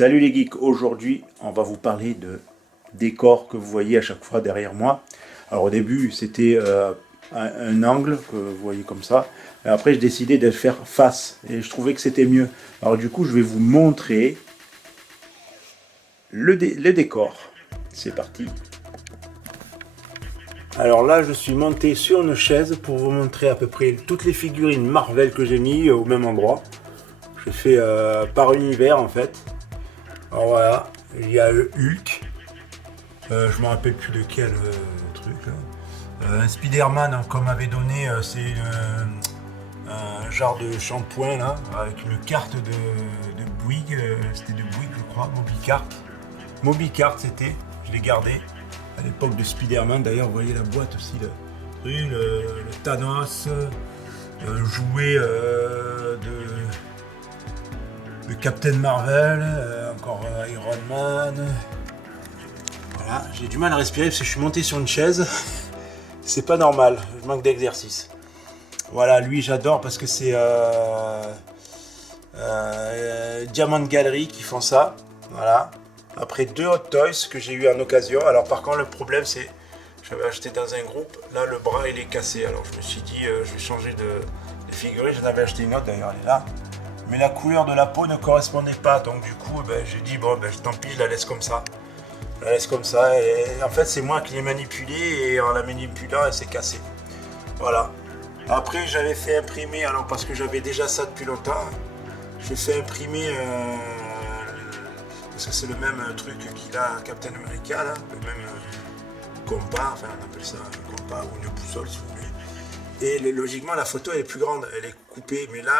Salut les geeks, aujourd'hui on va vous parler de décors que vous voyez à chaque fois derrière moi. Alors au début c'était un angle que vous voyez comme ça, et après j'ai décidé de le faire face et je trouvais que c'était mieux. Alors du coup je vais vous montrer le décor. C'est parti. Alors là je suis monté sur une chaise pour vous montrer à peu près toutes les figurines Marvel que j'ai mis au même endroit. J'ai fait par univers en fait. Alors voilà, il y a le Hulk, je me rappelle plus de quel truc là. Spider-Man qu'on m'avait donné, c'est un genre de shampoing là, avec une carte de Bouygues, c'était de Bouygues je crois, Mobicart. Mobicart c'était, je l'ai gardé à l'époque de Spider-Man, d'ailleurs vous voyez la boîte aussi, le Thanos, jouet de Captain Marvel, encore Iron Man. Voilà, j'ai du mal à respirer parce que je suis monté sur une chaise. C'est pas normal, je manque d'exercice. Voilà, lui j'adore parce que c'est Diamond Gallery qui font ça. Voilà. Après deux Hot Toys que j'ai eu en occasion. Alors par contre le problème c'est, j'avais acheté dans un groupe, là le bras il est cassé. Alors je me suis dit je vais changer de figurine. J'en avais acheté une autre d'ailleurs, elle est là. Mais la couleur de la peau ne correspondait pas, donc du coup j'ai dit bon tant pis, je la laisse comme ça. Je la laisse comme ça, et en fait c'est moi qui l'ai manipulée, et en la manipulant elle s'est cassée. Voilà. Après j'avais fait imprimer, alors parce que j'avais déjà ça depuis longtemps, j'ai fait imprimer, parce que c'est le même truc qu'il a Captain America, là, le même compas, enfin on appelle ça un compas ou une boussole si vous voulez. Et logiquement la photo elle est plus grande, elle est coupée, mais là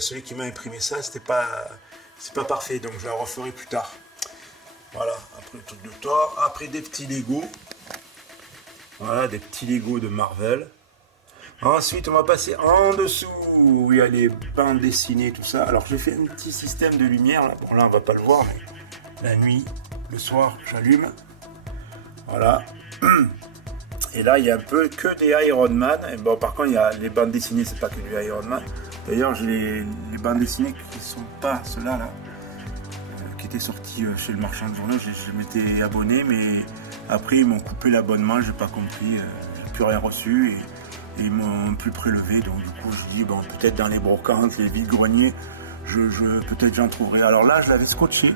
celui qui m'a imprimé ça c'est pas parfait, donc je la referai plus tard. Voilà, après le truc de Thor, après des petits Lego, voilà des petits Lego de Marvel. Ensuite on va passer en dessous où il y a les bandes dessinées, tout ça. Alors j'ai fait un petit système de lumière là. Bon là on va pas le voir, mais la nuit, le soir j'allume, voilà. Et là, il y a un peu que des Iron Man. Et bon, par contre, il y a les bandes dessinées, c'est pas que du Iron Man. D'ailleurs, j'ai les bandes dessinées qui sont pas ceux-là, là, qui étaient sortis chez le marchand de journaux. Je m'étais abonné, mais après, ils m'ont coupé l'abonnement, j'ai pas compris. J'ai plus rien reçu et ils m'ont plus prélevé. Donc, du coup, je dis, bon, peut-être dans les brocantes, les vides-greniers, peut-être j'en trouverai. Alors là, je l'avais scotché,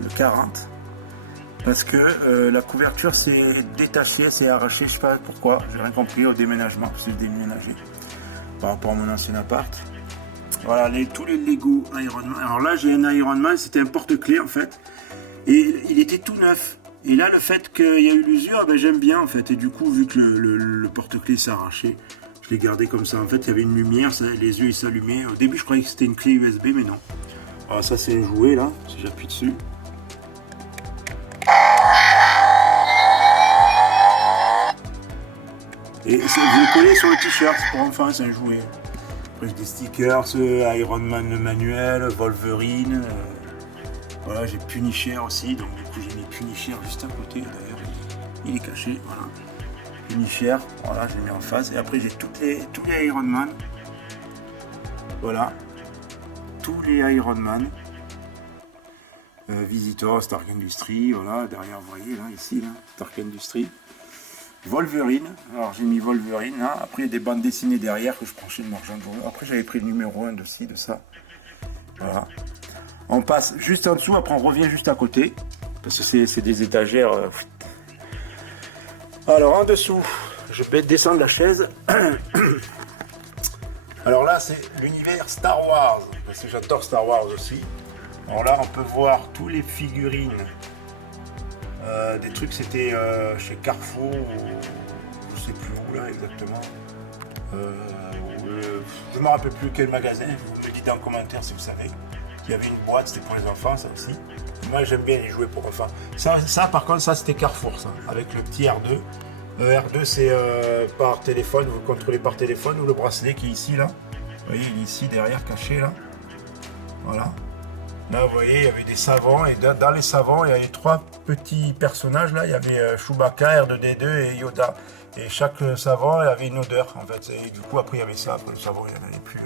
le 40. Parce que la couverture s'est détachée, s'est arrachée, je sais pas pourquoi, j'ai rien compris au déménagement, parce que c'est déménagé par rapport à mon ancien appart. Voilà, tous les Lego Iron Man. Alors là, j'ai un Iron Man, c'était un porte-clés en fait, et il était tout neuf. Et là, le fait qu'il y a eu l'usure, ben, j'aime bien en fait, et du coup, vu que le porte-clés s'est arraché, je l'ai gardé comme ça. En fait, il y avait une lumière, les yeux ils s'allumaient. Au début, je croyais que c'était une clé USB, mais non. Alors ça, c'est un jouet là, si j'appuie dessus. Et vous le collez sur le t-shirt pour enfants, c'est un jouet. Après des stickers, Iron Man manuel, Wolverine. Voilà, j'ai Punisher aussi, donc du coup j'ai mis Punisher juste à côté. D'ailleurs, il est caché, voilà. Punisher, voilà, j'ai mis en face. Et après j'ai tous les Iron Man. Voilà, tous les Iron Man. Visitor, Stark Industries, voilà, derrière vous voyez là, ici, là, Stark Industries. Wolverine, alors j'ai mis Wolverine là, après il y a des bandes dessinées derrière que je prends chez le marchand de journaux. Après j'avais pris le numéro 1 de ci, de ça. Voilà. On passe juste en dessous, après on revient juste à côté, parce que c'est des étagères. Alors en dessous, je vais descendre la chaise. Alors là c'est l'univers Star Wars, parce que j'adore Star Wars aussi. Alors là on peut voir tous les figurines. Des trucs c'était chez Carrefour ou je sais plus où là exactement. Je me rappelle plus quel magasin, vous me dites en commentaire si vous savez. Il y avait une boîte, c'était pour les enfants ça aussi. Moi j'aime bien les jouets pour enfants. Ça par contre ça c'était Carrefour ça, avec le petit R2. Le R2 c'est par téléphone, vous le contrôlez par téléphone, ou le bracelet qui est ici là. Vous voyez il est ici derrière caché là. Voilà. Là, vous voyez, il y avait des savons, et dans les savons, il y avait trois petits personnages. Là, il y avait Chewbacca, R2D2 et Yoda. Et chaque savon, il avait une odeur, en fait. Et du coup, après, il y avait ça. Après, le savon, il n'y en avait plus.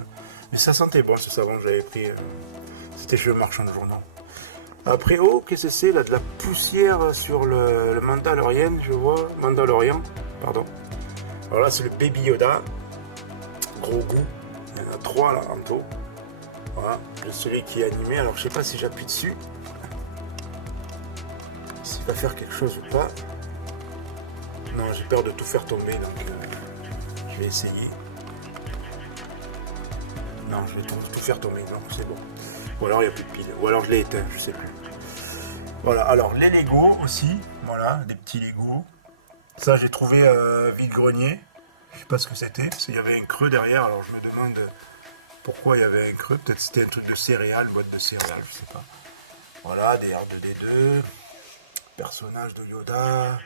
Mais ça sentait bon, ce savon que j'avais pris. C'était chez le marchand de journaux. Après, oh, qu'est-ce que c'est là? De la poussière sur le Mandalorian, je vois. Mandalorian, pardon. Alors là, c'est le Baby Yoda. Gros goût. Il y en a 3 là en tout. Voilà, celui qui est animé. Alors, je sais pas si j'appuie dessus. S'il va faire quelque chose ou pas. Non, j'ai peur de tout faire tomber, donc je vais essayer. Non, je vais tout faire tomber, donc c'est bon. Ou alors il n'y a plus de pile, ou alors je l'ai éteint, je sais plus. Voilà, alors les Lego aussi, voilà, des petits Lego. Ça j'ai trouvé vide-grenier, je sais pas ce que c'était, parce qu'il y avait un creux derrière, alors je me demande pourquoi il y avait un creux, peut-être c'était un truc de céréales, boîte de céréales, je sais pas. Voilà, des R2D2, personnage de Yoda,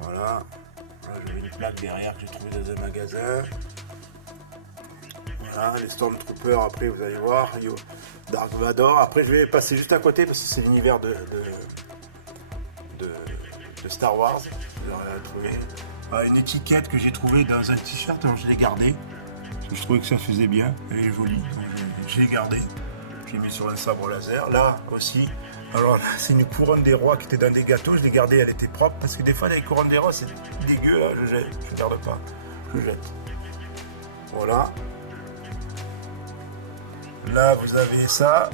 voilà. J'avais une plaque derrière que j'ai trouvé dans un magasin. Voilà, les Stormtroopers, après vous allez voir, Dark Vador. Après je vais passer juste à côté parce que c'est l'univers de Star Wars. Vous aurez trouvé une étiquette que j'ai trouvée dans un t-shirt, alors je l'ai gardée. Je trouvais que ça faisait bien, elle est jolie, donc j'ai gardé. J'ai mis sur un sabre laser. Là aussi, alors là, c'est une couronne des rois qui était dans des gâteaux, je l'ai gardée, elle était propre, parce que des fois les couronnes des rois c'est dégueu, là, je garde pas, je jette. Voilà. Là vous avez ça.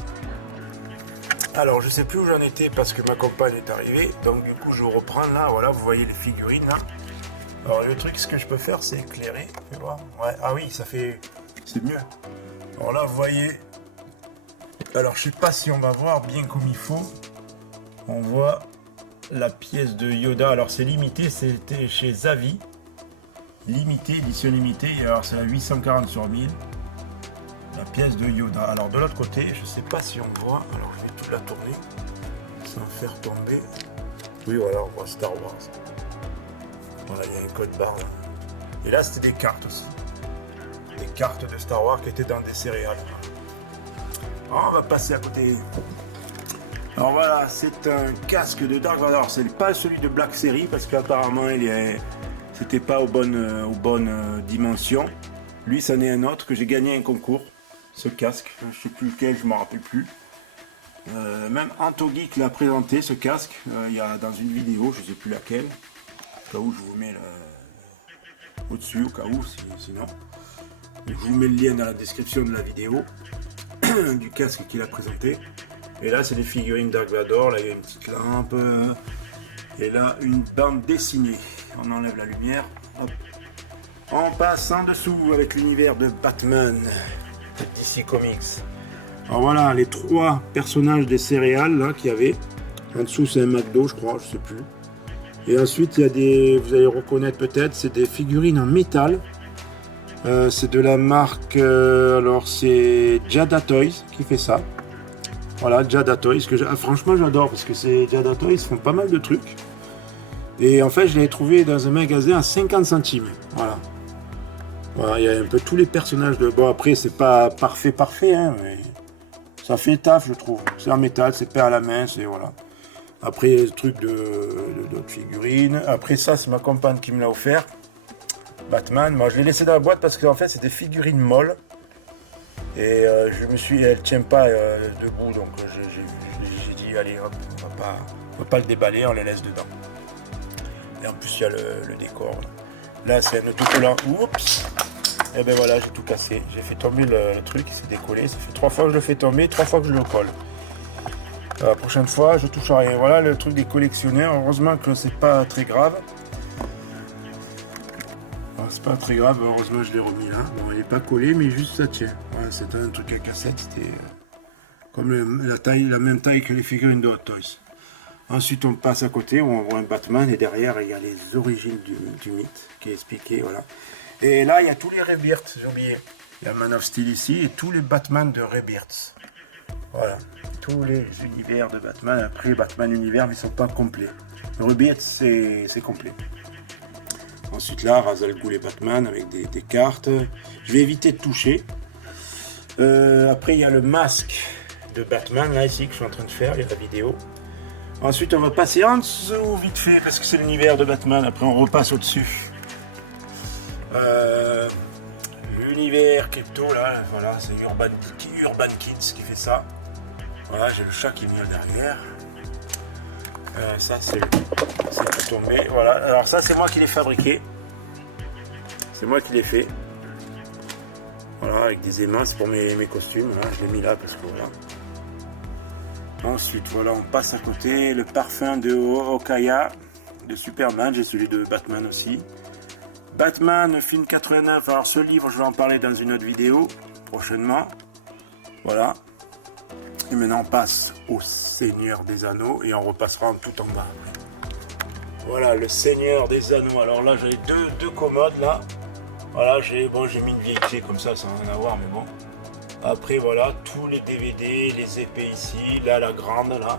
Alors je sais plus où j'en étais parce que ma compagne est arrivée, donc du coup je reprends là, voilà, vous voyez les figurines là. Alors le truc, ce que je peux faire, c'est éclairer, tu vois. Ouais, ah oui, ça fait, c'est mieux. Alors là vous voyez, alors je sais pas si on va voir bien comme il faut. On voit la pièce de Yoda, alors c'est limité, c'était chez Zavi. Limité, édition limitée, alors c'est la 840 sur 1000. La pièce de Yoda. Alors de l'autre côté, je sais pas si on voit, alors je vais toute la tourner sans faire tomber. Oui, voilà, on voit Star Wars. Voilà, il y a un code barre là. Et là, c'était des cartes aussi. Des cartes de Star Wars qui étaient dans des céréales. Alors, on va passer à côté. Alors voilà, c'est un casque de Dark Vador. C'est pas celui de Black Series parce qu'apparemment, c'était pas aux bonnes dimensions. Lui, c'en est un autre que j'ai gagné un concours. Ce casque, je sais plus lequel, je m'en rappelle plus. Même Antogeek l'a présenté ce casque. Il y a dans une vidéo, je sais plus laquelle. Au cas où je vous mets au-dessus, au cas où, sinon. Je vous mets le lien dans la description de la vidéo du casque qu'il a présenté. Et là, c'est des figurines Dark Vador. Là, il y a une petite lampe. Et là, une bande dessinée. On enlève la lumière. Hop. On passe en dessous avec l'univers de Batman de DC Comics. Alors voilà, les 3 personnages des céréales là qu'il y avait. En dessous, c'est un McDo, je crois, je sais plus. Et ensuite, il y a des, vous allez reconnaître peut-être, c'est des figurines en métal. C'est de la marque, alors c'est Jada Toys qui fait ça. Voilà, Jada Toys, que franchement j'adore parce que c'est Jada Toys, ils font pas mal de trucs. Et en fait, je l'avais trouvé dans un magasin à 50 centimes. Voilà. Voilà, il y a un peu tous les personnages de. Bon, après, c'est pas parfait, hein, mais ça fait taf, je trouve. C'est en métal, c'est peint à la main, c'est voilà. Après, le truc d'autres figurines. Après, ça, c'est ma compagne qui me l'a offert. Batman. Moi, je l'ai laissé dans la boîte parce qu'en fait, c'est des figurines molles. Et elle tient pas debout, donc j'ai dit, allez, hop, on va pas le déballer, on les laisse dedans. Et en plus, il y a le décor. Là, c'est un autocollant. Oups! Et ben voilà, j'ai tout cassé. J'ai fait tomber le truc, il s'est décollé. Ça fait 3 fois que je le fais tomber, 3 fois que je le colle. La prochaine fois, je touche à rien. Voilà le truc des collectionneurs. Heureusement que c'est pas très grave. C'est pas très grave, heureusement je l'ai remis là. Bon, il n'est pas collé, mais juste ça tient. Voilà, c'était un truc à cassette, c'était comme la même taille que les figurines de Hot Toys. Ensuite, on passe à côté, on voit un Batman, et derrière, il y a les origines du mythe qui est expliqué, voilà. Et là, il y a tous les Rebirths, j'ai oublié. Il y a Man of Steel ici, et tous les Batman de Rebirths. Voilà, tous les univers de Batman. Après, Batman univers, mais ils ne sont pas complets. Rebirths, c'est complet. Ensuite là, Ra's al Ghul et Batman avec des cartes. Je vais éviter de toucher. Après, il y a le masque de Batman, là, ici, que je suis en train de faire, il y a la vidéo. Ensuite, on va passer en dessous, vite fait, parce que c'est l'univers de Batman. Après, on repasse au-dessus. L'univers Crypto, là, voilà, c'est Urban Kids qui fait ça. Voilà, j'ai le chat qui vient derrière. Ça, c'est tout tombé. Voilà, alors ça, c'est moi qui l'ai fabriqué. C'est moi qui l'ai fait. Voilà, avec des aimants, c'est pour mes costumes. Voilà, je l'ai mis là parce que voilà. Ensuite, voilà, on passe à côté. Le parfum de Okaya de Superman. J'ai celui de Batman aussi. Batman, film 89. Alors, ce livre, je vais en parler dans une autre vidéo prochainement. Voilà. Et maintenant, on passe au Seigneur des Anneaux et on repassera en tout en bas. Voilà, le Seigneur des Anneaux. Alors là, j'ai deux commodes là. Voilà, j'ai mis une vieille clé comme ça, sans rien à voir, mais bon. Après, voilà, tous les DVD, les épées ici. Là, la grande, là,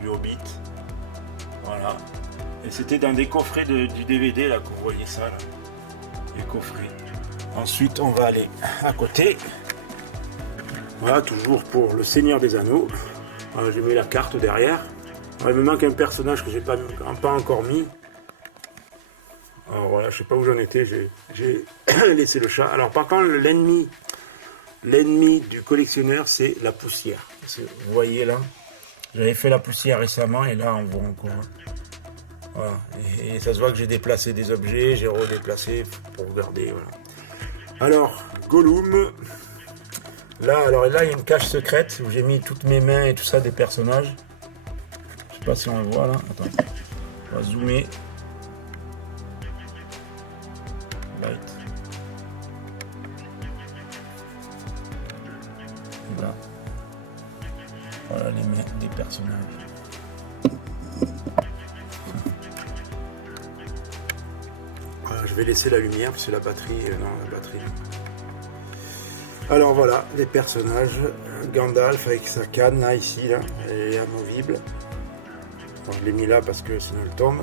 du Hobbit. Voilà. Et c'était dans des coffrets du DVD, là, que vous voyez ça, là. Les coffrets. Ensuite, on va aller à côté. Voilà, toujours pour le Seigneur des Anneaux. Voilà, j'ai mis la carte derrière. Alors, il me manque un personnage que j'ai pas encore mis. Alors voilà, je sais pas où j'en étais, j'ai laissé le chat. Alors par contre, l'ennemi du collectionneur, c'est la poussière. Vous voyez là, j'avais fait la poussière récemment et là on voit encore. Voilà, et ça se voit que j'ai déplacé des objets, j'ai redéplacé pour regarder. Voilà. Alors, Gollum. Là, il y a une cache secrète où j'ai mis toutes mes mains et tout ça des personnages. Je sais pas si on le voit là. Attends, on va zoomer. Light. Et là. Voilà les mains des personnages. Voilà, je vais laisser la lumière parce que la batterie. La batterie. Alors voilà, les personnages. Gandalf avec sa canne là, ici, là, et amovible. Bon, je l'ai mis là parce que sinon elle tombe.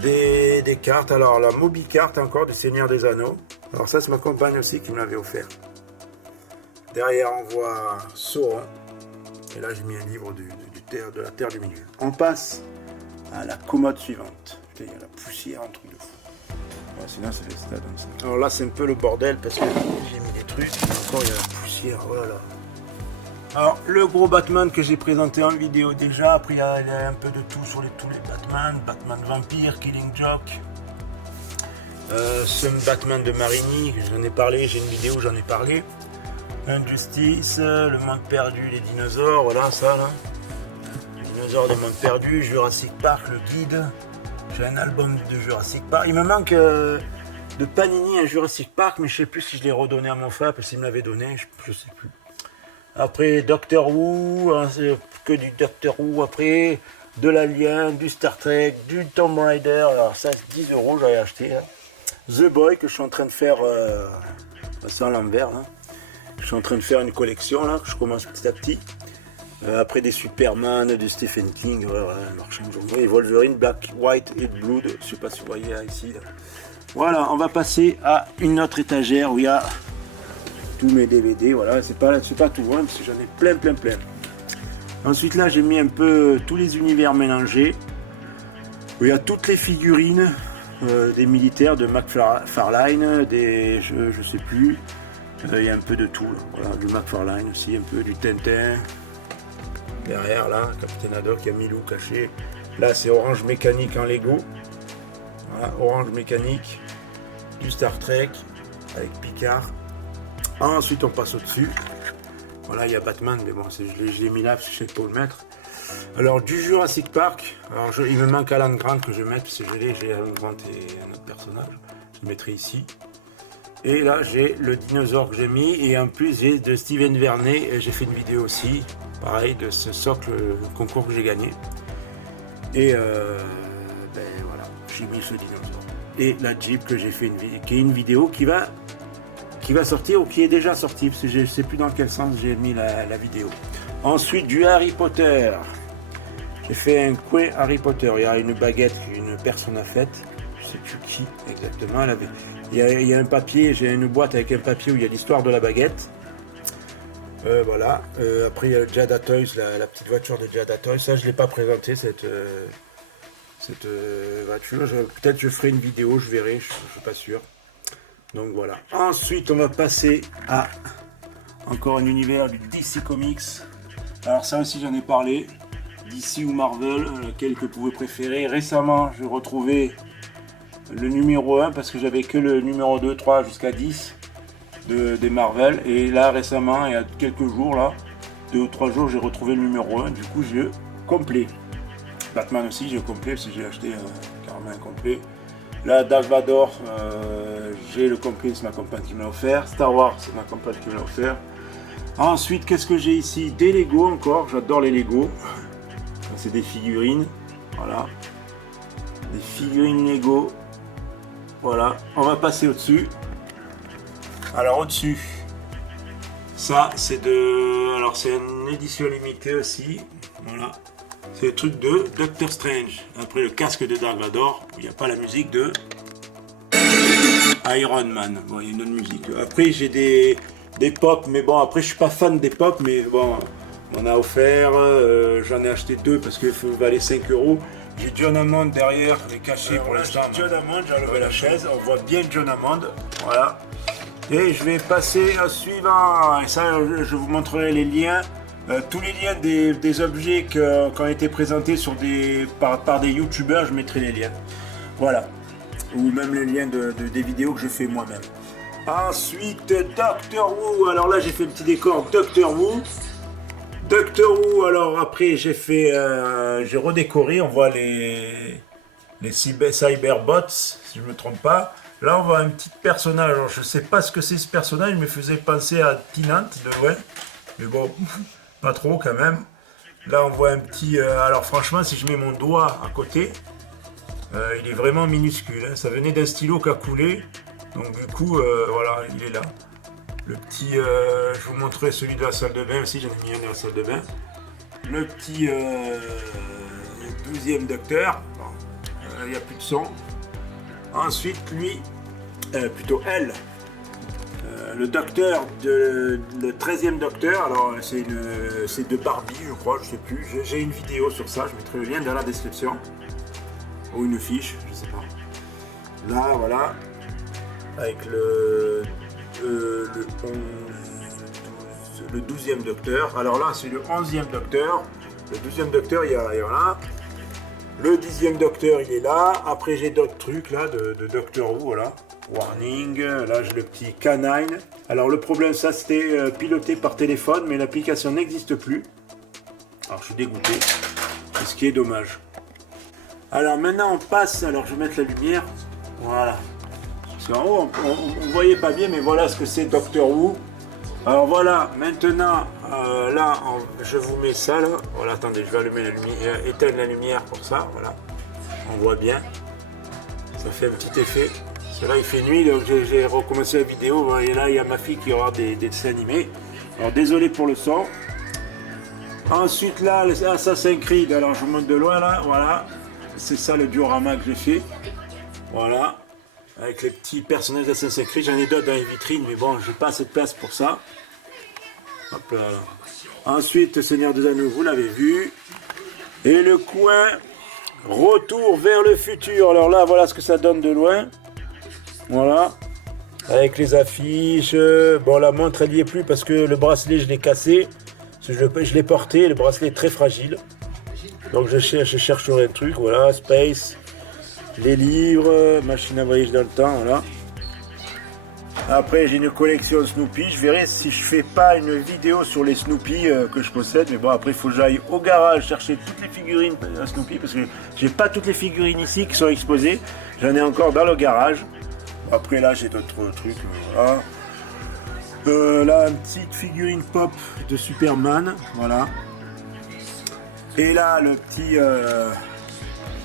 Des cartes, alors la Moby carte encore du Seigneur des Anneaux. Alors ça c'est ma compagne aussi qui me l'avait offert. Derrière on voit Sauron. Et là j'ai mis un livre de la Terre du Milieu. On passe à la commode suivante. Putain, il y a la poussière, un truc de fou. Ouais, sinon ça donne ça. Alors là c'est un peu le bordel parce que j'ai mis des trucs. Encore il y a la poussière, voilà. Alors, le gros Batman que j'ai présenté en vidéo déjà, après il y a un peu de tout sur tous les Batman, Batman Vampire, Killing Joke, ce Batman de Marigny, j'en ai parlé, j'ai une vidéo où j'en ai parlé, Injustice, le monde perdu, les dinosaures, voilà ça là, les dinosaures des mondes perdus, Jurassic Park, le guide, j'ai un album de Jurassic Park, il me manque de Panini un Jurassic Park, mais je sais plus si je l'ai redonné à mon frère, parce qu'il me l'avait donné, je sais plus. Après Doctor Who, hein, c'est que du Doctor Who, après de l'Alien, du Star Trek, du Tomb Raider, alors ça 10 € j'avais acheté. Hein. The Boy que je suis en train de faire, c'est en l'envers, hein. Je suis en train de faire une collection là, que je commence petit à petit. Après des Superman, du Stephen King, marchand de journaux, et Wolverine, Black, White et Blood, je ne sais pas si vous voyez là, ici. Là. Voilà, on va passer à une autre étagère où il y a tous mes DVD, voilà, c'est pas tout, hein, parce que j'en ai plein. Ensuite là j'ai mis un peu tous les univers mélangés, où il y a toutes les figurines des militaires de McFarlane, des, je sais plus, il y a un peu de tout, là. Voilà, du McFarlane aussi, un peu du Tintin, derrière là, Captain Haddock, il y a Milou caché, là c'est Orange Mécanique en Lego, voilà, Orange Mécanique, du Star Trek, avec Picard. Ensuite on passe au-dessus. Voilà, il y a Batman, mais bon, je l'ai mis là parce que je sais pas où le mettre. Alors du Jurassic Park, alors il me manque Alan Grant que je vais mettre, parce que j'ai Alan Grant et un autre personnage. Je le mettrai ici. Et là j'ai le dinosaure que j'ai mis, et en plus j'ai de Steven Vernet, j'ai fait une vidéo aussi, pareil, de ce socle concours que j'ai gagné. Et ben voilà, j'ai mis ce dinosaure. Et la Jeep que j'ai fait qui est une vidéo qui va sortir ou qui est déjà sorti, parce que je ne sais plus dans quel sens j'ai mis la vidéo. Ensuite du Harry Potter. J'ai fait un coin Harry Potter. Il y a une baguette qu'une personne a faite. Je ne sais plus qui exactement. Il y a un papier, j'ai une boîte avec un papier où il y a l'histoire de la baguette. Voilà. Après il y a le Jada Toys, la petite voiture de Jada Toys. Ça je ne l'ai pas présenté cette voiture. Peut-être je ferai une vidéo, je verrai, je ne suis pas sûr. Donc voilà. Ensuite, on va passer à encore un univers du DC Comics. Alors ça aussi j'en ai parlé, DC ou Marvel, lequel que vous pouvez préférer. Récemment j'ai retrouvé le numéro 1 parce que j'avais que le numéro 2, 3 jusqu'à 10 des Marvel. Et là récemment, il y a quelques jours, là, 2 ou 3 jours, j'ai retrouvé le numéro 1. Du coup j'ai complet. Batman aussi j'ai complet parce que j'ai acheté carrément un complet. Là Dark Vador, j'ai le complet, c'est ma compagne qui me l'a offert. Star Wars, c'est ma compagne qui me l'a offert. Ensuite, qu'est-ce que j'ai ici? Des Lego encore, j'adore les Lego. C'est des figurines, voilà. Des figurines Lego. Voilà, on va passer au-dessus. Alors au-dessus, ça c'est de... Alors c'est une édition limitée aussi, voilà. C'est le truc de Doctor Strange. Après le casque de Dark Vador, il n'y a pas la musique de Iron Man. Bon, il y a une autre musique. Après j'ai des pop, mais bon, après je suis pas fan des pop, mais bon, on a offert, j'en ai acheté 2 parce qu'il valait 5 €. J'ai John Hammond derrière, il est caché pour l'instant. John Hammond, j'ai enlevé la chaise, on voit bien John Hammond, voilà. Et je vais passer au suivant, et ça je vous montrerai les liens, tous les liens des objets qui ont été présentés par des youtubeurs, je mettrai les liens, voilà. Ou même les liens des vidéos que je fais moi-même. Ensuite, Doctor Who. Alors là, j'ai fait un petit décor Doctor Who. Doctor Who, alors après, j'ai redécoré. On voit les cyberbots, si je ne me trompe pas. Là, on voit un petit personnage. Alors, je ne sais pas ce que c'est ce personnage. Il me faisait penser à Tennant de loin. Mais bon, pas trop quand même. Là, on voit un petit... alors franchement, si je mets mon doigt à côté, il est vraiment minuscule. Hein. Ça venait d'un stylo qui a coulé. Donc du coup, voilà, il est là. Le petit, je vous montrerai celui de la salle de bain aussi, j'en ai mis un dans la salle de bain. Le petit 12e docteur, bon, il n'y a plus de son. Ensuite, lui, plutôt elle, le docteur, le 13e docteur, alors c'est de Barbie, je crois, je sais plus. J'ai une vidéo sur ça, je mettrai le lien dans la description. Ou une fiche, je sais pas. Là, voilà. Avec le 12e docteur. Alors là, c'est le 11e docteur. Le 12e docteur, il y a là. Le 10e docteur, il est là. Après, j'ai d'autres trucs là de Doctor Who, voilà. Warning. Là, j'ai le petit canine. Alors, le problème, ça, c'était piloté par téléphone, mais l'application n'existe plus. Alors, je suis dégoûté. C'est ce qui est dommage. Alors, maintenant, on passe. Alors, je vais mettre la lumière. Voilà. En haut, on ne voyait pas bien, mais voilà ce que c'est Doctor Who. Alors voilà, maintenant, là, je vous mets ça là. Voilà, attendez, je vais allumer la lumière, éteindre la lumière pour ça, voilà. On voit bien. Ça fait un petit effet. Parce que là, il fait nuit, donc j'ai recommencé la vidéo. Et là, il y a ma fille qui aura des dessins animés. Alors, désolé pour le son. Ensuite, là, Assassin's Creed. Alors, je vous montre de loin là, voilà. C'est ça le diorama que j'ai fait. Voilà. Avec les petits personnages d'Assassin's Creed, j'en ai d'autres dans les vitrines, mais bon, j'ai pas assez de place pour ça. Hop là. Ensuite, Seigneur des Anneaux, vous l'avez vu. Et le coin, retour vers le futur. Alors là, voilà ce que ça donne de loin. Voilà. Avec les affiches. Bon, la montre, elle n'y est plus parce que le bracelet, je l'ai cassé. Je l'ai porté, le bracelet est très fragile. Donc je chercherai un truc, voilà, Space. Les livres, machine à voyager dans le temps, voilà. Après, j'ai une collection Snoopy. Je verrai si je fais pas une vidéo sur les Snoopy que je possède. Mais bon, après, il faut que j'aille au garage chercher toutes les figurines à Snoopy parce que j'ai pas toutes les figurines ici qui sont exposées. J'en ai encore dans le garage. Après, là, j'ai d'autres trucs. Voilà. Là, une petite figurine pop de Superman, voilà. Et là, le petit...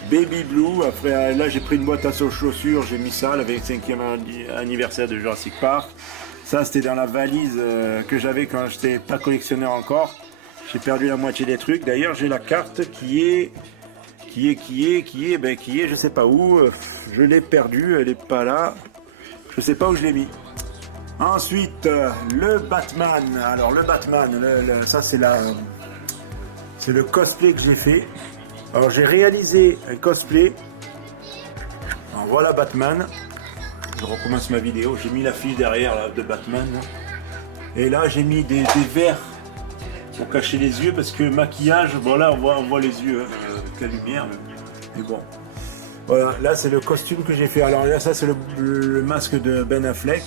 Baby Blue. Après là j'ai pris une boîte à chaussures, j'ai mis ça avec le 5e anniversaire de Jurassic Park. Ça c'était dans la valise que j'avais quand j'étais pas collectionneur encore. J'ai perdu la moitié des trucs. D'ailleurs j'ai la carte qui est je sais pas où. Je l'ai perdue, elle est pas là. Je sais pas où je l'ai mis. Ensuite le Batman. Alors le Batman, ça c'est le cosplay que j'ai fait. Alors j'ai réalisé un cosplay. Alors voilà Batman. Je recommence ma vidéo. J'ai mis l'affiche derrière là, de Batman. Et là j'ai mis des verres pour cacher les yeux, parce que maquillage, bon là on voit les yeux avec la lumière, mais bon. Voilà, là c'est le costume que j'ai fait. Alors là, ça c'est le masque de Ben Affleck.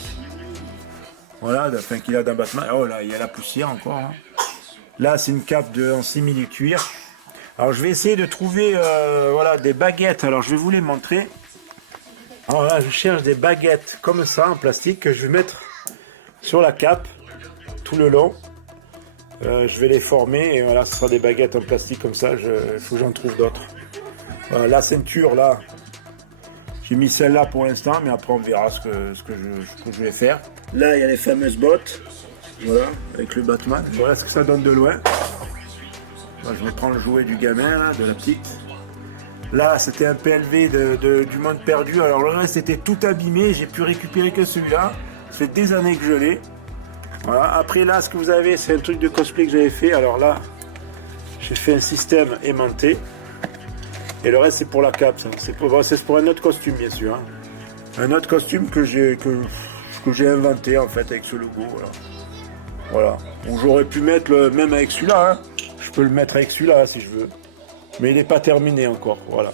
Voilà, enfin qu'il a dans Batman. Oh là, il y a la poussière encore. Hein. Là c'est une cape en simili cuir. Alors je vais essayer de trouver voilà, des baguettes. Alors je vais vous les montrer. Alors là je cherche des baguettes comme ça en plastique que je vais mettre sur la cape tout le long. Je vais les former et voilà, ce sera des baguettes en plastique comme ça. Il faut que j'en trouve d'autres. Voilà, la ceinture là, j'ai mis celle-là pour l'instant, mais après on verra ce que je vais faire. Là il y a les fameuses bottes, voilà, avec le Batman. Voilà ce que ça donne de loin. Voilà, je vais prendre le jouet du gamin là, de la petite. Là c'était un PLV du monde perdu. Alors le reste était tout abîmé, j'ai pu récupérer que celui-là. Ça fait des années que je l'ai. Voilà. Après là ce que vous avez c'est un truc de cosplay que j'avais fait. Alors là j'ai fait un système aimanté. Et le reste c'est pour la cape, c'est pour un autre costume bien sûr. Hein. Un autre costume que j'ai inventé en fait avec ce logo. Voilà. Bon, j'aurais pu mettre même avec celui-là. Hein. Je peux le mettre avec celui-là si je veux. Mais il n'est pas terminé encore. Voilà.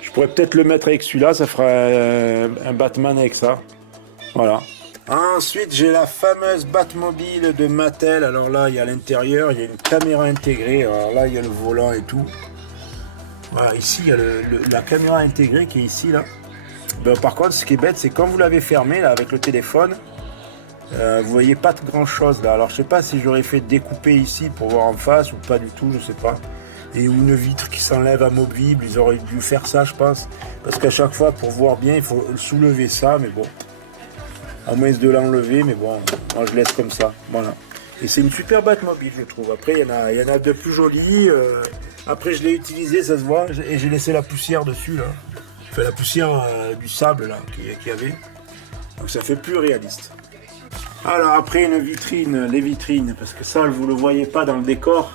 Je pourrais peut-être le mettre avec celui-là, ça fera un Batman avec ça. Voilà. Ensuite j'ai la fameuse Batmobile de Mattel. Alors là il y a à l'intérieur, il y a une caméra intégrée. Alors là il y a le volant et tout. Voilà, ici il y a la caméra intégrée qui est ici là. Ben, par contre ce qui est bête c'est quand vous l'avez fermé là avec le téléphone, vous voyez pas de grand chose là. Alors je sais pas si j'aurais fait découper ici pour voir en face ou pas du tout, je sais pas. Et une vitre qui s'enlève amovible, ils auraient dû faire ça je pense. Parce qu'à chaque fois pour voir bien il faut soulever ça, mais bon. À moins de l'enlever, mais bon, moi je laisse comme ça. Voilà. Et c'est une super Batmobile je trouve. Après il y en a de plus jolies. Après je l'ai utilisé, ça se voit, et j'ai laissé la poussière dessus là. Enfin la poussière du sable là qu'il y avait. Donc ça fait plus réaliste. Alors après une vitrine, les vitrines, parce que ça vous le voyez pas dans le décor.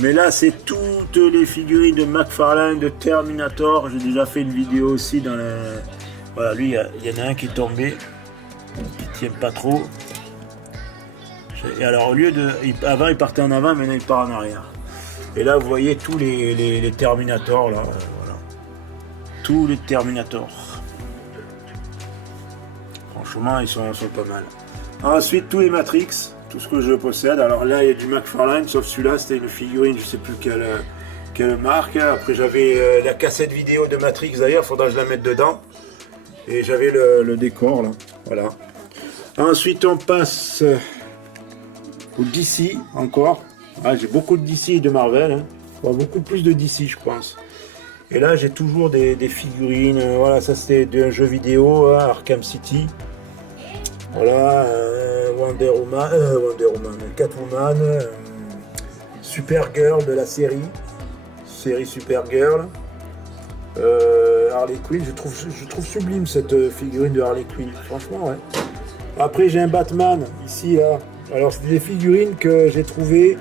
Mais là c'est toutes les figurines de McFarlane, de Terminator. J'ai déjà fait une vidéo aussi dans le. Voilà, lui il y en a un qui est tombé, qui tient pas trop. Et alors au lieu de. Avant il partait en avant, maintenant il part en arrière. Et là, vous voyez tous les Terminators, là, voilà. Tous les Terminators. Franchement, ils sont pas mal. Ensuite, tous les Matrix, tout ce que je possède. Alors là, il y a du McFarlane, sauf celui-là, c'était une figurine, je sais plus quelle marque. Après, j'avais la cassette vidéo de Matrix, d'ailleurs, il faudra que je la mette dedans. Et j'avais le décor, là, voilà. Ensuite, on passe au DC, encore. Ah, j'ai beaucoup de DC et de Marvel, hein. Enfin, beaucoup plus de DC je pense. Et là j'ai toujours des figurines, voilà, ça c'était d'un jeu vidéo, hein, Arkham City. Voilà, Wonder Woman, Catwoman, Supergirl de la série Supergirl, Harley Quinn, je trouve sublime cette figurine de Harley Quinn, franchement ouais. Après j'ai un Batman ici là, alors c'est des figurines que j'ai trouvées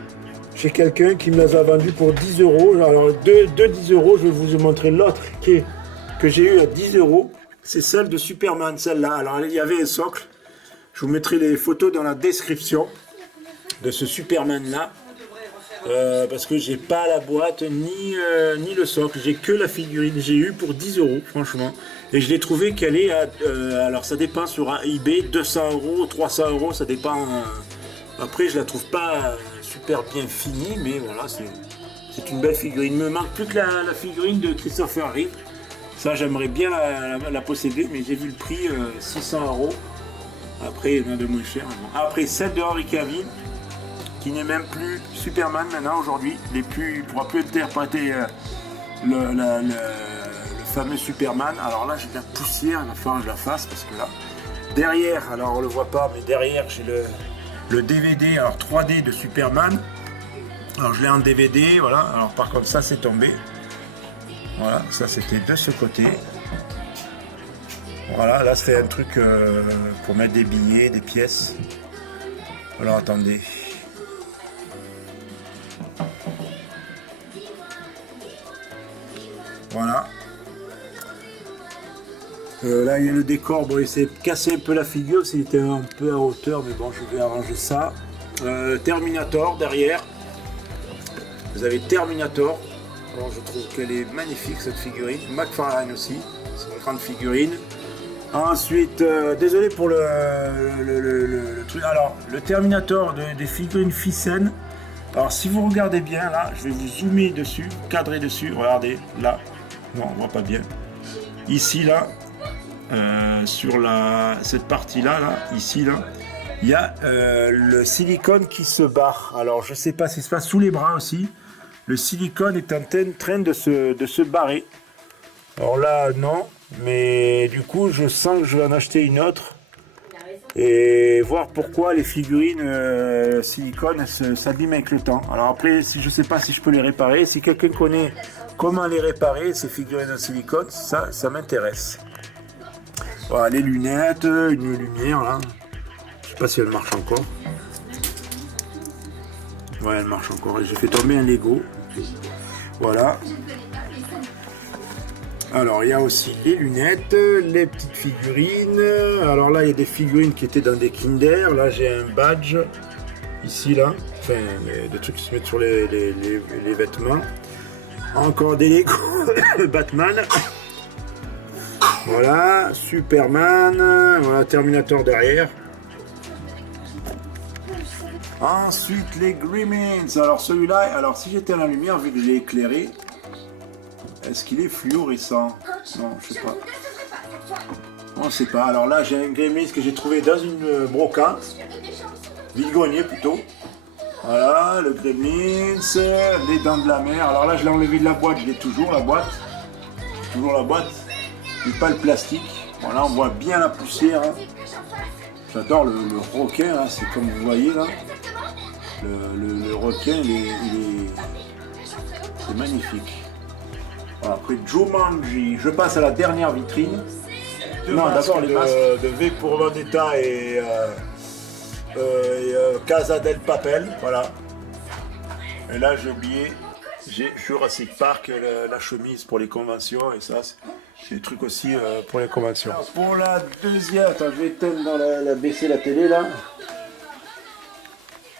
chez quelqu'un qui me les a vendues pour 10 €. Alors de 10 €, je vais vous montrer l'autre que j'ai eu à 10 €. C'est celle de Superman, celle-là. Alors il y avait un socle. Je vous mettrai les photos dans la description de ce Superman-là. Parce que j'ai pas la boîte ni le socle. J'ai que la figurine. J'ai eu pour 10 €, franchement. Et je l'ai trouvé qu'elle est à... alors ça dépend sur eBay, 200 €, 300 €, ça dépend... Après je la trouve pas... super bien fini, mais voilà, c'est une belle figurine. Il me manque plus que la figurine de Christopher Reeve. Ça, j'aimerais bien la posséder, mais j'ai vu le prix, 600 €. Après, il y en a de moins cher. Après, celle de Henry Cavill, qui n'est même plus Superman maintenant, aujourd'hui. Il ne pourra plus interpréter le fameux Superman. Alors là, j'ai de la poussière, il va falloir que je la fasse, parce que là, derrière, alors on le voit pas, mais derrière, j'ai le DVD, alors 3D de Superman. Alors je l'ai en DVD, voilà. Alors par contre ça c'est tombé. Voilà, ça c'était de ce côté. Voilà, là c'est un truc pour mettre des billets, des pièces. Alors attendez. Voilà. Là il y a le décor, bon il s'est cassé un peu la figure, c'était un peu à hauteur, mais bon je vais arranger ça. Terminator derrière. Vous avez Terminator. Alors, je trouve qu'elle est magnifique cette figurine. McFarlane aussi. C'est une grande figurine. Ensuite, désolé pour le truc. Alors, le Terminator des figurines Ficène. Alors, si vous regardez bien là, je vais vous zoomer dessus, cadrer dessus. Regardez là. Non, on voit pas bien. Ici là, sur cette partie là, ici là, il y a le silicone qui se barre. Alors, je sais pas si ça se passe sous les bras aussi. Le silicone est en train de se barrer. Alors là, non. Mais du coup, je sens que je vais en acheter une autre. Et voir pourquoi les figurines silicone s'abîment avec le temps. Alors après, je ne sais pas si je peux les réparer. Si quelqu'un connaît comment les réparer, ces figurines en silicone, ça m'intéresse. Voilà, les lunettes, une lumière là. Je ne sais pas si elle marche encore. Ouais, elle marche encore. J'ai fait tomber un Lego. Voilà. Alors, il y a aussi les lunettes, les petites figurines. Alors là, il y a des figurines qui étaient dans des Kinder. Là, j'ai un badge. Ici, là. Enfin, des trucs qui se mettent sur les vêtements. Encore des Lego. Batman. Voilà. Superman. Voilà, Terminator derrière. Ensuite, les Gremlins. Alors, celui-là, alors si j'étais à la lumière, vu que j'ai éclairé, est-ce qu'il est fluorescent? Non, je sais pas. On ne sait pas. Alors là, j'ai un Gremlins que j'ai trouvé dans une brocante. Vide-grenier plutôt. Voilà, le Gremlins. Les dents de la mer. Alors là, je l'ai enlevé de la boîte. Je l'ai toujours, la boîte. Toujours la boîte. Et pas le plastique. Voilà, on voit bien la poussière. Hein. J'adore le requin. Hein. C'est comme vous voyez là. Le requin, c'est magnifique. Voilà, après Jumanji, je passe à la dernière vitrine. Non, d'abord les masques de V pour Vendetta et Casa del Papel. Voilà. Et là, j'ai oublié, j'ai Jurassic Park, la chemise pour les conventions. Et ça, c'est des trucs aussi pour les conventions. Alors, pour la deuxième, attends, je vais éteindre baisser la télé là.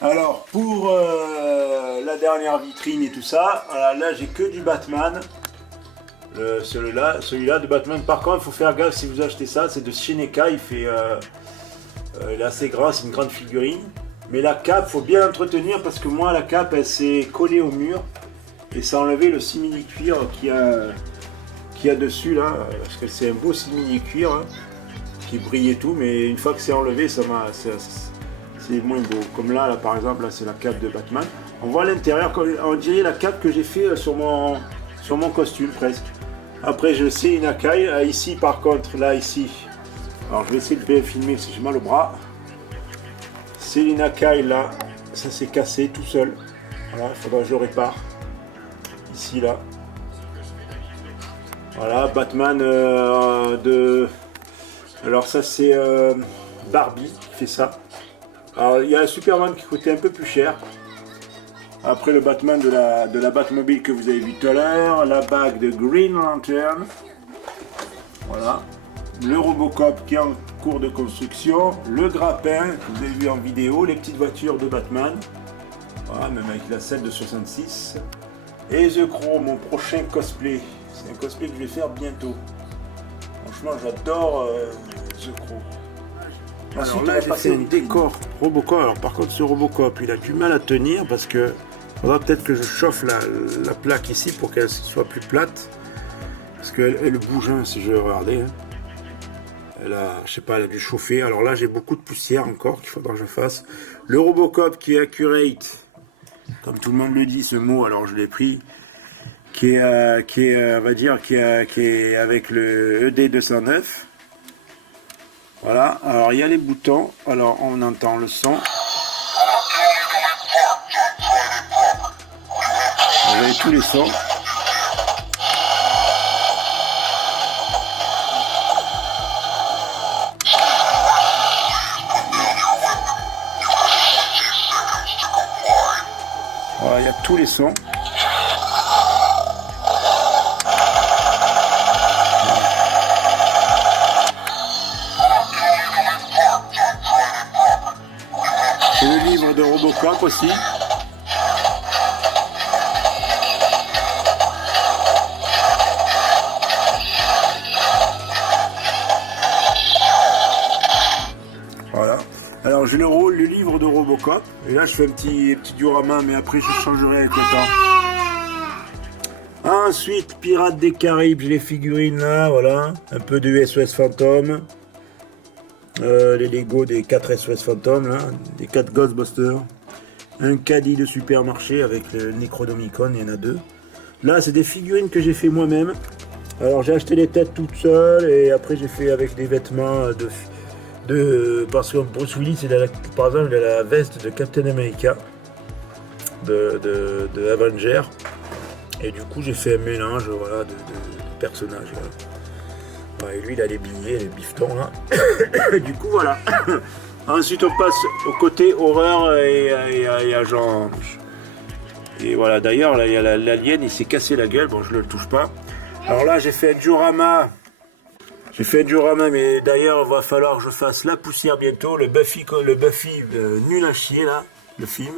Alors, pour la dernière vitrine et tout ça, là j'ai que du Batman. Celui-là de Batman. Par contre, il faut faire gaffe si vous achetez ça, c'est de Shineka. Il est assez grand, c'est une grande figurine. Mais la cape, il faut bien l'entretenir parce que moi, la cape, elle s'est collée au mur et ça a enlevé le simili-cuir qu'il y a dessus là. Parce que c'est un beau simili-cuir hein, qui brille et tout, mais une fois que c'est enlevé, c'est moins beau. Comme là par exemple, là, c'est la cape de Batman. On voit à l'intérieur, on dirait la cape que j'ai fait sur mon costume presque. Après, je sais une Akai. Ici, par contre, là, ici. Alors, je vais essayer de bien filmer si j'ai mal au bras. C'est une Akai, là. Ça s'est cassé tout seul. Voilà, il faudra que je le répare. Ici, là. Voilà, Batman Alors, ça, c'est Barbie qui fait ça. Alors, il y a un Superman qui coûtait un peu plus cher. Après le Batman de la Batmobile que vous avez vu tout à l'heure, la bague de Green Lantern, voilà, le Robocop qui est en cours de construction, le grappin que vous avez vu en vidéo, les petites voitures de Batman, voilà, même avec la selle de 66, et The Crow, mon prochain cosplay, c'est un cosplay que je vais faire bientôt. Franchement, j'adore The Crow. Ensuite, on va passer un décor Robocop. Alors par contre, ce Robocop, il a du mal à tenir parce que faudra peut-être que je chauffe la plaque ici pour qu'elle soit plus plate. Parce qu'elle bouge, hein, si je regardais. Hein. Elle a, je sais pas, elle a dû chauffer. Alors là, j'ai beaucoup de poussière encore qu'il faudra que je fasse. Le Robocop qui est accurate, comme tout le monde le dit, ce mot, alors je l'ai pris, qui est on va dire, qui est avec le ED209. Voilà, alors il y a les boutons, alors on entend le son. Vous avez tous les sons. Voilà, il y a tous les sons. de Robocop aussi. Voilà. Alors j'ai le livre de Robocop. Et là je fais un petit diorama, mais après je changerai avec le temps. Ensuite, Pirates des Caraïbes, j'ai les figurines là, voilà. Un peu de SOS Phantom. Les Lego des 4 SOS Phantom, là. Des 4 Ghostbusters. Un caddie de supermarché avec le Necronomicon, il y en a 2. Là, c'est des figurines que j'ai fait moi-même. Alors, j'ai acheté les têtes toutes seules et après, j'ai fait avec des vêtements parce que Bruce Willis, par exemple, il a la veste de Captain America de Avenger. Et du coup, j'ai fait un mélange, voilà, de personnages. Ouais, et lui, il a les billets, les bifetons, là. Du coup, voilà. Ensuite, on passe au côté horreur et agent. Et voilà, d'ailleurs, là, il y a l'alien, il s'est cassé la gueule. Bon, je ne le touche pas. Alors là, j'ai fait un diorama. Mais d'ailleurs, il va falloir que je fasse La Poussière bientôt. Le Buffy nul à chier, là, le film.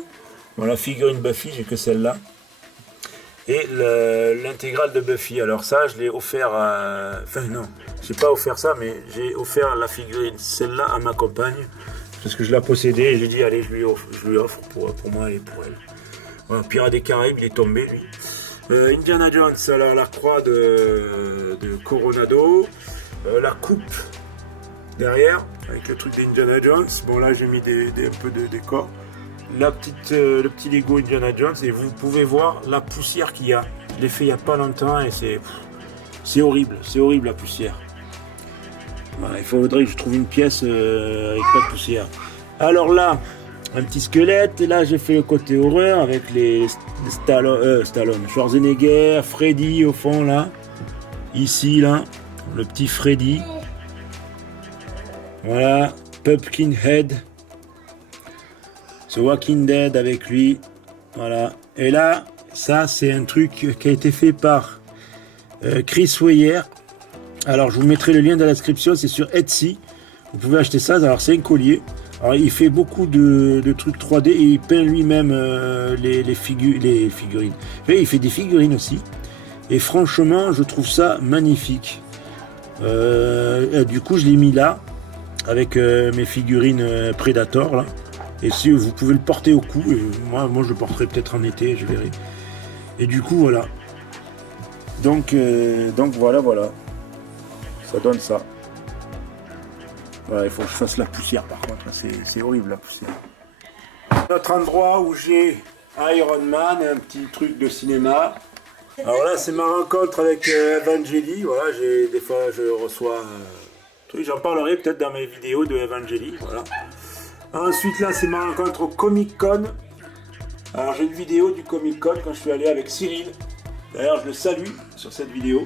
Voilà, figurine Buffy, j'ai que celle-là. Et l'intégrale de Buffy. Alors ça, je l'ai offert à... Enfin non, j'ai pas offert ça, mais j'ai offert la figurine, celle-là, à ma compagne. Parce que je la possédais et j'ai dit, allez, je lui offre pour moi et pour elle. Voilà, Pirates des Caraïbes, il est tombé, lui. Indiana Jones, alors, la croix de Coronado. La coupe derrière, avec le truc d'Indiana Jones. Bon, là, j'ai mis un peu de décor. Le petit Lego Indiana Jones, et vous pouvez voir la poussière qu'il y a. Je l'ai fait il n'y a pas longtemps et c'est horrible la poussière. Voilà, il faudrait que je trouve une pièce avec pas de poussière. Alors là, un petit squelette, et là j'ai fait le côté horreur avec les Stallone, Schwarzenegger, Freddy au fond là, ici là, le petit Freddy. Voilà, Pumpkinhead. The Walking Dead avec lui, voilà. Et là, ça c'est un truc qui a été fait par Chris Weyer. Alors je vous mettrai le lien dans la description, c'est sur Etsy. Vous pouvez acheter ça, alors c'est un collier. Alors il fait beaucoup de trucs 3D et il peint lui-même les figurines. Et il fait des figurines aussi. Et franchement, je trouve ça magnifique. Du coup, je l'ai mis là, avec mes figurines Predator là. Et si vous pouvez le porter au cou, et moi je le porterai peut-être en été, je verrai. Et du coup voilà. Donc voilà. Ça donne ça. Voilà, il faut que je fasse la poussière par contre, c'est horrible la poussière. Notre endroit où j'ai Iron Man, un petit truc de cinéma. Alors là c'est ma rencontre avec Evangeli, voilà, des fois je reçois j'en parlerai peut-être dans mes vidéos de Evangeli, voilà. Ensuite là c'est ma rencontre au Comic Con. Alors j'ai une vidéo du Comic Con quand je suis allé avec Cyril. D'ailleurs je le salue sur cette vidéo.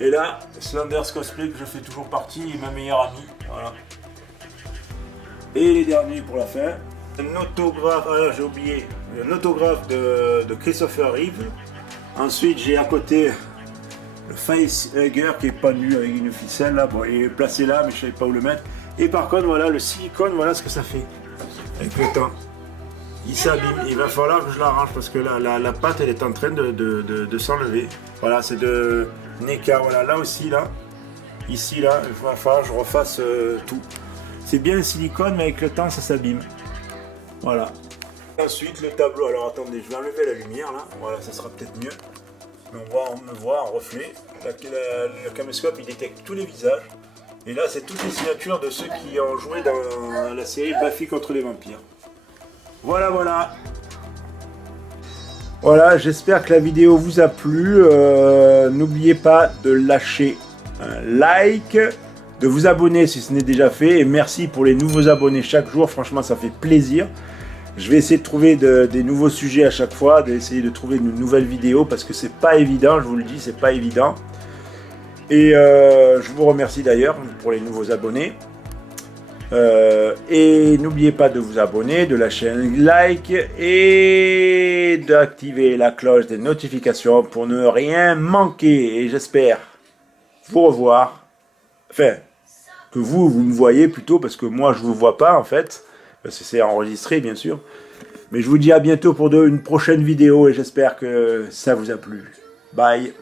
Et là, Slanders Cosplay que je fais toujours partie, et ma meilleure amie. Voilà. Et les derniers pour la fin. Un autographe, j'ai oublié, un autographe de Christopher Reeve. Ensuite j'ai à côté le facehugger qui est pendu avec une ficelle là. Bon il est placé là mais je ne savais pas où le mettre. Et par contre, voilà, le silicone, voilà ce que ça fait avec le temps. Il s'abîme, il va falloir que je l'arrange parce que la pâte, elle est en train de s'enlever. Voilà, c'est de NECA, voilà, là aussi, là, ici, là, il va falloir que je refasse tout. C'est bien le silicone, mais avec le temps, ça s'abîme. Voilà. Ensuite, le tableau, alors attendez, je vais enlever la lumière, là, voilà, ça sera peut-être mieux. Mais on me voit en reflet. Le caméscope, il détecte tous les visages. Et là, c'est toutes les signatures de ceux qui ont joué dans la série Buffy contre les vampires. Voilà. Voilà, j'espère que la vidéo vous a plu. N'oubliez pas de lâcher un like, de vous abonner si ce n'est déjà fait. Et merci pour les nouveaux abonnés chaque jour. Franchement, ça fait plaisir. Je vais essayer de trouver des nouveaux sujets à chaque fois, d'essayer de trouver une nouvelle vidéo parce que c'est pas évident, je vous le dis, c'est pas évident. Et je vous remercie d'ailleurs pour les nouveaux abonnés. Et n'oubliez pas de vous abonner, de lâcher un like et d'activer la cloche des notifications pour ne rien manquer. Et j'espère vous revoir. Enfin, que vous me voyez plutôt parce que moi je ne vous vois pas en fait. parce que c'est enregistré bien sûr. Mais je vous dis à bientôt pour une prochaine vidéo et j'espère que ça vous a plu. Bye.